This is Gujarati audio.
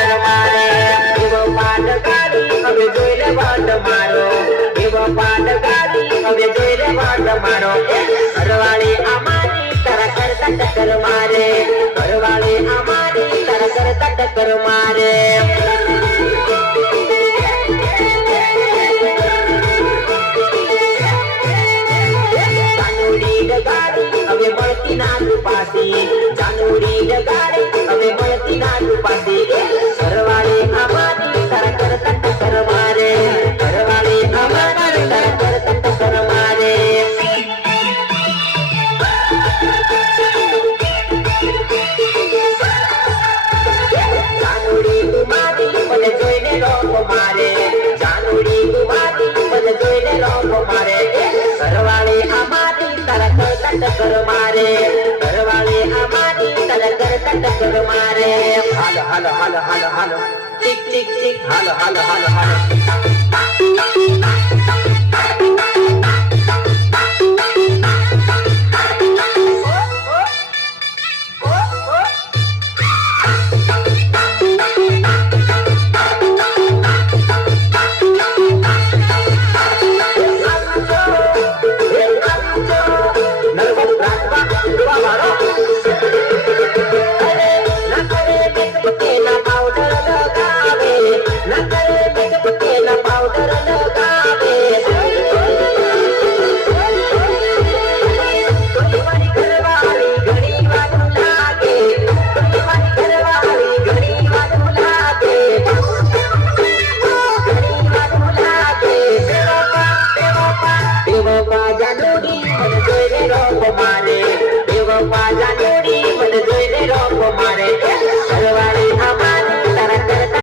ટક્કર મારે એવો પાટ ગાડી હવે જોઈ લે વાટ મારો એવો પાટ ગાડી હવે જોઈ લે વાટ મારો ઘરવાળી અમારી તારા કરતા ટક્કર મારે ઘરવાળી અમારી તારા કરતા ટક્કર મારે હવે મળતી ના પાસી જાનુડી ડગાડી હવે મળતી ના પાસી ઘરવાળી અમારી તારા કરતા ટક્કર મારે ઘરવાળી અમારી તારા કરતા ટક્કર મારે જાનુડી તુમારી મને જોઈને લોકો મારે જાનુડી તુમારી મને જોઈને લોકો મારે ઘરવાળી અમારી તારા કરતા ટક્કર મારે ઘરવાળી અમારી તારા કરતા ટક્કર મારે હાલો હાલો હાલો હાલો હાલો ટીક ટીક ટીક હાલો હાલો હાલો હાલો